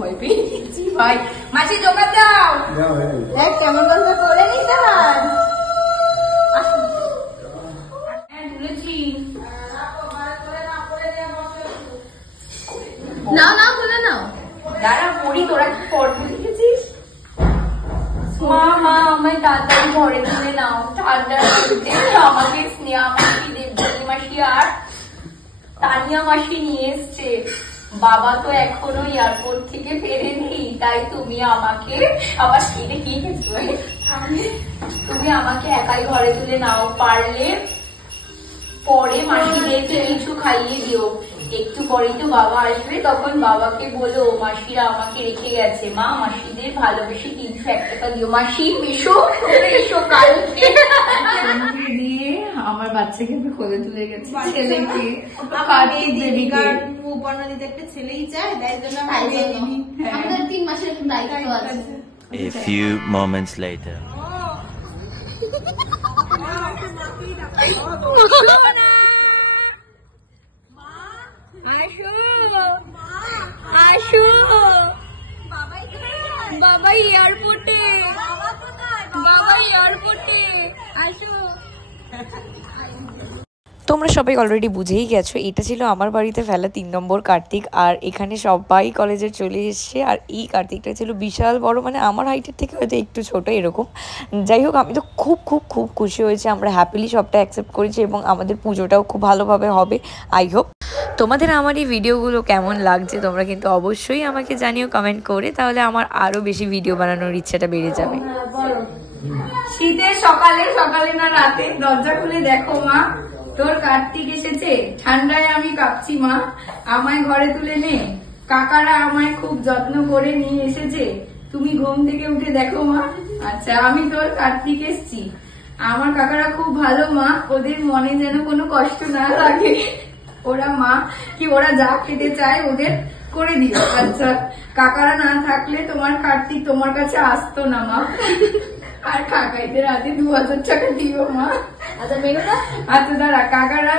ভয় পেয়ে গেছি ভাই। মাসি জোগাড় দাও, দেখ কেমন বলতে করে নিস আমার। না না বলে নাও, দাঁড়া পড়ি। তোরা কি পড়তে লিখেছিস? মা মা আমায় তাড়াতাড়ি ঘরে তুলে নাও, ঠান্ডা লাগছে। আমাকে স্নেহা মাসি, দেবজানী মাসি আর তানিয়া মাসি নিয়ে এসছে। বাবা তো এখনো এয়ারপোর্ট থেকে ফেরেনি, তাই তুমি আমাকে আবার কিনে কি তুমি আমাকে একাই ঘরে তুলে নাও। পারলে পরে মাসিদেরকে কিছু খাইয়ে দিও। একটু পরেই তো বাবা আসবে, তখন বাবাকে বলো মাসিরা আমাকে রেখে গেছে। মা মাসিদের ভালোবেসে 301 টাকা দিও। মাসি এসো এসো কালকে দিয়ে আমার বাচ্চাকে কোলে তুলে গেছে, ছেলেকে দিতে একটা ছেলেই চায়, তাই জন্য আমাদের 3 মাসের দায়িত্ব আছে। A few moments later. বাবা এয়ারপোর্টে, বাবা এয়ারপোর্টে আসো। তোমরা সবাই অলরেডি বুঝেই গেছো, এটা ছিল আমার বাড়িতে ফেলা 3 নম্বর কার্তিক। আর এখানে সবাই কলেজে চলে এসছে। আর এই কার্তিকটা ছিল বিশাল বড়, মানে আমার হাইটের থেকে হয়তো একটু ছোট এরকম। যাই হোক, আমি তো খুব খুব খুব খুশি হয়েছি। আমরা হ্যাপিলি সবটা অ্যাকসেপ্ট করেছি এবং আমাদের পুজোটাও খুব ভালোভাবে হবে আই হোপ। তোমাদের আমার এই ভিডিওগুলো কেমন লাগছে তোমরা কিন্তু অবশ্যই আমাকে জানিও কমেন্ট করে, তাহলে আমার আরও বেশি ভিডিও বানানোর ইচ্ছাটা বেড়ে যাবে। শীতের সকালে সকালে না রাতে দরজা খুলে দেখো মা, তোর কার্তিক এসেছে। ঠান্ডায় আমি কাঁপছি মা, আমায় ঘরে তুলে নে। কাকারা আমায় খুব যত্ন করে নিয়ে এসেছে, তুমি ঘুম থেকে উঠে দেখো মা। আচ্ছা, আমি তোর কার্তিক এসছি। আমার কাকারা খুব ভালো মা, ওদের মনে যেন কোনো কষ্ট না লাগে। ওরা মা কি ওরা যা খেতে চায় ওদের করে দিও। আচ্ছা, কাকারা না থাকলে তোমার কার্তিক তোমার কাছে আসতো না মা। আর কাকাইদের হাতে 2000 টাকা দিও মা। আচ্ছা মেনুটা, আচ্ছা দাঁড়া, কাকারা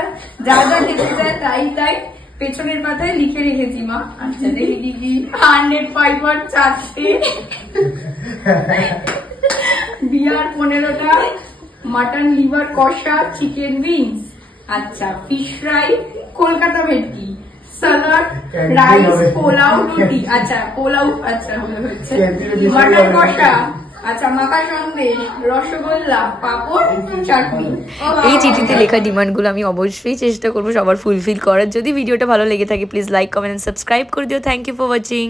যা যা খেতে চায় তাই তাই পেছনের পাতায় লিখে রেখেছি মা। আচ্ছা দেখি দিদি, 100 ফাইবার 4টে, বিয়ার 15টা, মাটন লিভার কষা, চিকেন উইংস, আচ্ছা ফিশ ফ্রাই, কলকাতা ভেটকি, সালাড, রাইস, পোলাও, রুটি। আচ্ছা পোলাও, আচ্ছা হচ্ছে মাটন কষা, আচ্ছা মাখা সন্দেশ, রসগোল্লা, পাপড়, চাটনি। এই চিঠিতে লেখা ডিমান্ডগুলো আমি অবশ্যই চেষ্টা করবো সবার ফুলফিল করার। যদি ভিডিওটা ভালো লেগে থাকে প্লিজ লাইক, কমেন্ট, সাবস্ক্রাইব করে দিও। Thank you for watching.